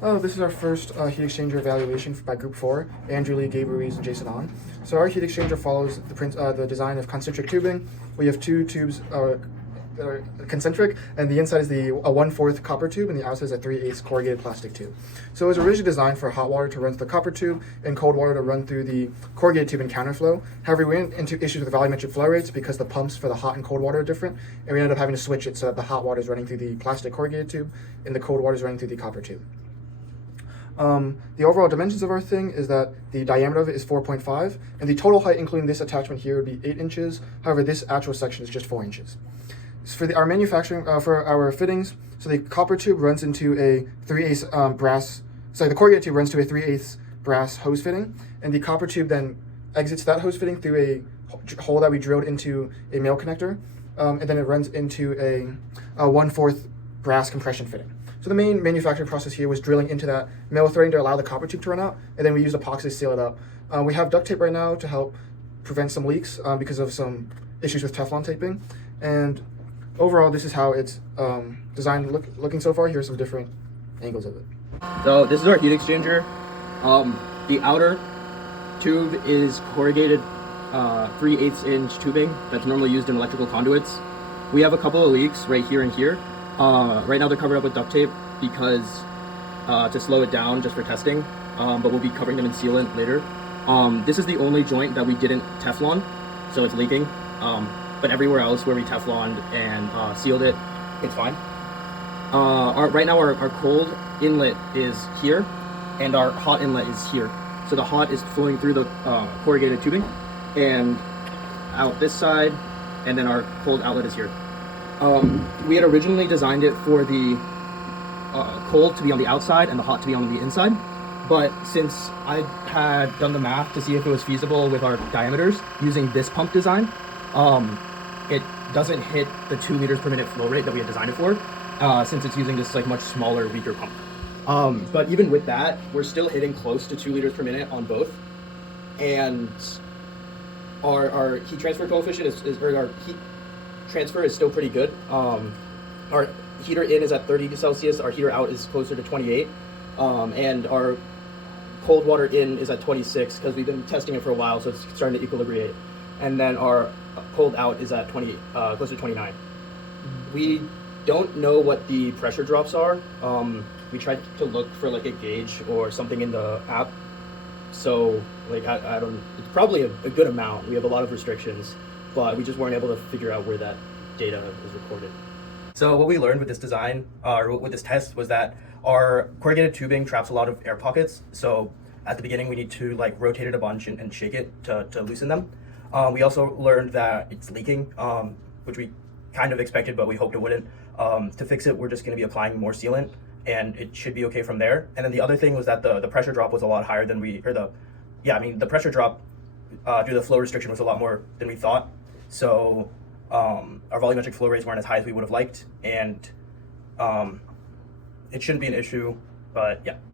This is our first heat exchanger evaluation by Group 4, Andrew Lee, Gabe Ruiz, and Jason On. So our heat exchanger follows the design of concentric tubing. We have two tubes that are concentric, and the inside is a 1/4 copper tube, and the outside is a 3/8 corrugated plastic tube. So it was originally designed for hot water to run through the copper tube and cold water to run through the corrugated tube in counterflow. However, we went into issues with the volumetric flow rates because the pumps for the hot and cold water are different, and we ended up having to switch it so that the hot water is running through the plastic corrugated tube and the cold water is running through the copper tube. The overall dimensions of our thing is that the diameter of it is 4.5, and the total height, including this attachment here, would be 8 inches. However, this actual section is just 4 inches. So for our manufacturing, for our fittings, so the copper tube runs into a 3/8 the corrugated tube runs to a 3/8 brass hose fitting, and the copper tube then exits that hose fitting through a hole that we drilled into a male connector, and then it runs into a 1/4 brass compression fitting. So the main manufacturing process here was drilling into that metal threading to allow the copper tube to run out, and then we used epoxy to seal it up. We have duct tape right now to help prevent some leaks because of some issues with Teflon taping. And overall, this is how it's designed looking so far. Here's some different angles of it. So this is our heat exchanger. The outer tube is corrugated 3/8 inch tubing that's normally used in electrical conduits. We have a couple of leaks right here and here. Right now they're covered up with duct tape because to slow it down just for testing, but we'll be covering them in sealant later. This is the only joint that we didn't Teflon, so it's leaking. But everywhere else where we Tefloned and sealed it, it's fine. Right now our cold inlet is here and our hot inlet is here. So the hot is flowing through the corrugated tubing and out this side, and then our cold outlet is here. We had originally designed it for the cold to be on the outside and the hot to be on the inside, but since I had done the math to see if it was feasible with our diameters using this pump design, it doesn't hit the 2 liters per minute flow rate that we had designed it for, since it's using this much smaller, weaker pump. But even with that, we're still hitting close to 2 liters per minute on both, and our heat transfer coefficient our heat transfer is still pretty good. Our heater in is at 30 Celsius, our heater out is closer to 28, and our cold water in is at 26 because we've been testing it for a while, so it's starting to equilibrate. And then our cold out is at 20, close to 29. We don't know what the pressure drops are. We tried to look for a gauge or something in the app. So I don't, it's probably a good amount. We have a lot of restrictions, but we just weren't able to figure out where that data is recorded. So what we learned with this design, or with this test, was that our corrugated tubing traps a lot of air pockets. So at the beginning, we need to rotate it a bunch and shake it to loosen them. We also learned that it's leaking, which we kind of expected, but we hoped it wouldn't. To fix it, we're just going to be applying more sealant, and it should be okay from there. And then the other thing was that the pressure drop was a lot higher than the pressure drop due to the flow restriction was a lot more than we thought. So our volumetric flow rates weren't as high as we would have liked, and it shouldn't be an issue, but yeah.